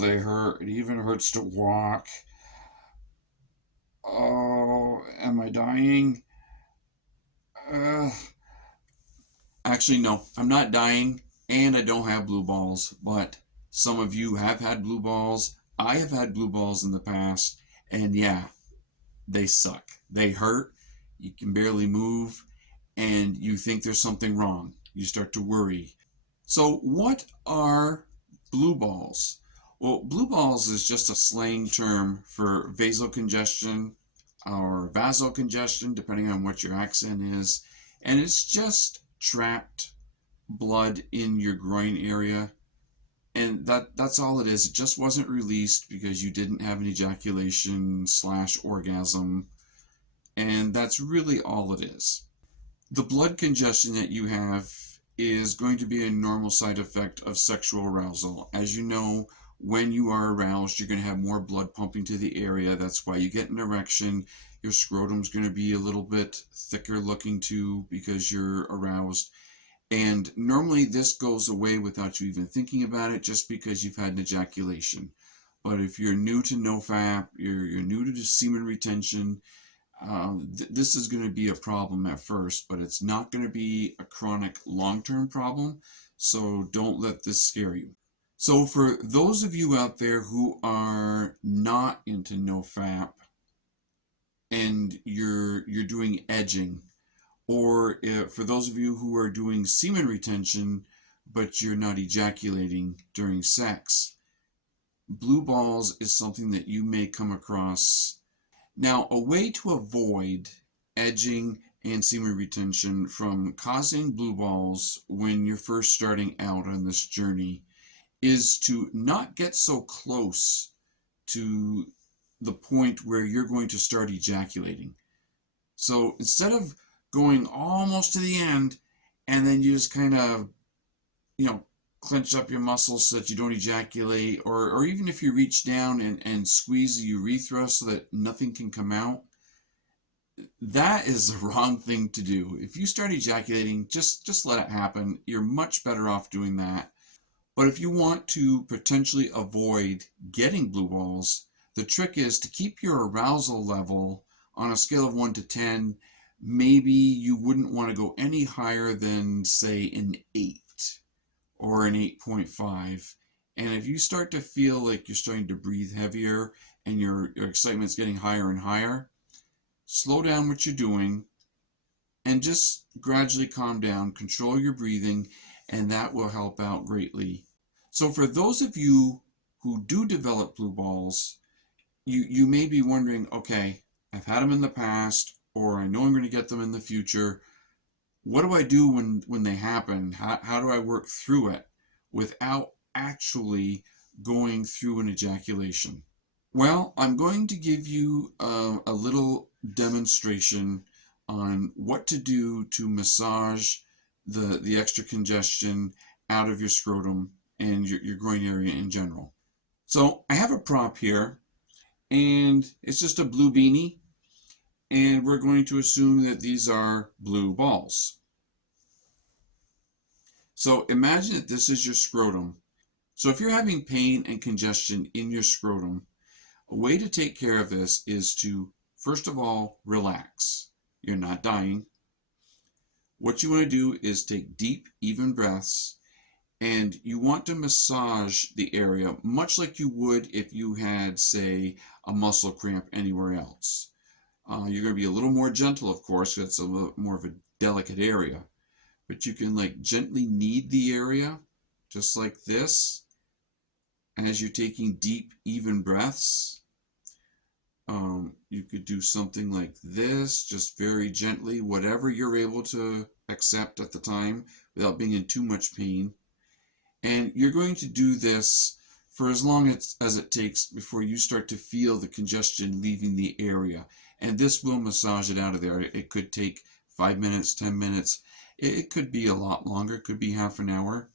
they hurt. It even hurts to walk. Oh, am I dying? Uh, Actually, no, I'm not dying, and I don't have blue balls, but some of you have had blue balls. I have had blue balls in the past, and yeah, they suck. They hurt. You can barely move, and you think there's something wrong. You start to worry. So, what are blue balls? Well, blue balls is just a slang term for vasocongestion or vasocongestion, depending on what your accent is. And it's just trapped blood in your groin area. And that's all it is. It just wasn't released because you didn't have an ejaculation slash orgasm. And that's really all it is. The blood congestion that you have is going to be a normal side effect of sexual arousal. As you know, when you are aroused, you're going to have more blood pumping to the area. That's why you get an erection. Your scrotum's going to be a little bit thicker looking too because you're aroused. And normally this goes away without you even thinking about it just because you've had an ejaculation. But if you're new to NoFap, you're new to semen retention, this is going to be a problem at first, but it's not going to be a chronic long-term problem, so don't let this scare you. So for those of you out there who are not into NoFap and you're doing edging, or for those of you who are doing semen retention but you're not ejaculating during sex, blue balls is something that you may come across. Now, a way to avoid edging and semen retention from causing blue balls when you're first starting out on this journey is to not get so close to the point where you're going to start ejaculating. So instead of going almost to the end and then you just kind of, clench up your muscles so that you don't ejaculate, or even if you reach down and squeeze the urethra so that nothing can come out, that is the wrong thing to do. If you start ejaculating, just let it happen. You're much better off doing that. But if you want to potentially avoid getting blue balls, the trick is to keep your arousal level on a scale of 1 to 10. Maybe you wouldn't want to go any higher than, say, an 8 or an 8.5. And if you start to feel like you're starting to breathe heavier and your excitement's getting higher and higher, slow down what you're doing and just gradually calm down, control your breathing, and that will help out greatly. So for those of you who do develop blue balls, you may be wondering, okay, I've had them in the past, or I know I'm going to get them in the future. What do I do when they happen? How do I work through it without actually going through an ejaculation? Well, I'm going to give you a little demonstration on what to do to massage the extra congestion out of your scrotum and your groin area in general. So I have a prop here, and it's just a blue beanie. And we're going to assume that these are blue balls. So imagine that this is your scrotum. So if you're having pain and congestion in your scrotum, a way to take care of this is to, first of all, relax. You're not dying. What you want to do is take deep, even breaths, and you want to massage the area much like you would if you had, say, a muscle cramp anywhere else. You're going to be a little more gentle, of course, because it's a little more of a delicate area. But you can gently knead the area, just like this, as you're taking deep, even breaths. You could do something like this, just very gently, whatever you're able to accept at the time, without being in too much pain. And you're going to do this for as long as it takes before you start to feel the congestion leaving the area. And this will massage it out of there. It could take 5 minutes, 10 minutes. It could be a lot longer. It could be half an hour.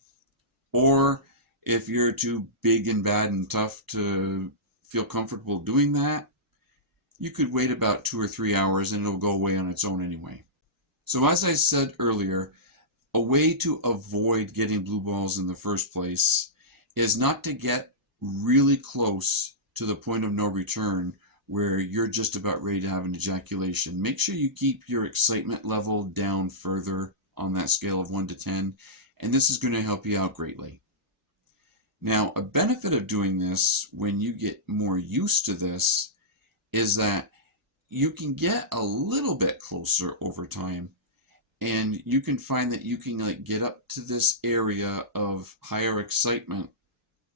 Or if you're too big and bad and tough to feel comfortable doing that, you could wait about 2 or 3 hours and it'll go away on its own anyway. So as I said earlier, a way to avoid getting blue balls in the first place is not to get really close to the point of no return where you're just about ready to have an ejaculation. Make sure you keep your excitement level down further on that scale of 1 to 10, and this is going to help you out greatly. Now, a benefit of doing this when you get more used to this is that you can get a little bit closer over time, and you can find that you can get up to this area of higher excitement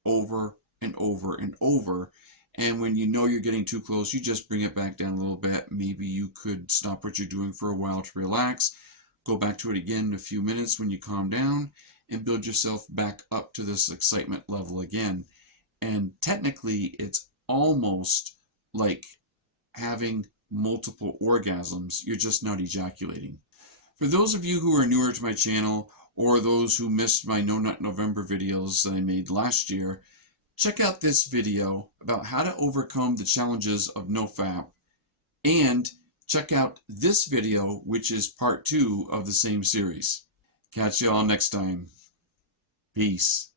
over and over and over. And when you know you're getting too close, you just bring it back down a little bit. Maybe you could stop what you're doing for a while to relax, go back to it again in a few minutes when you calm down, and build yourself back up to this excitement level again. And technically, it's almost like having multiple orgasms. You're just not ejaculating. For those of you who are newer to my channel, or those who missed my No Nut November videos that I made last year, check out this video about how to overcome the challenges of NoFap, and check out this video, which is part 2 of the same series. Catch you all next time. Peace.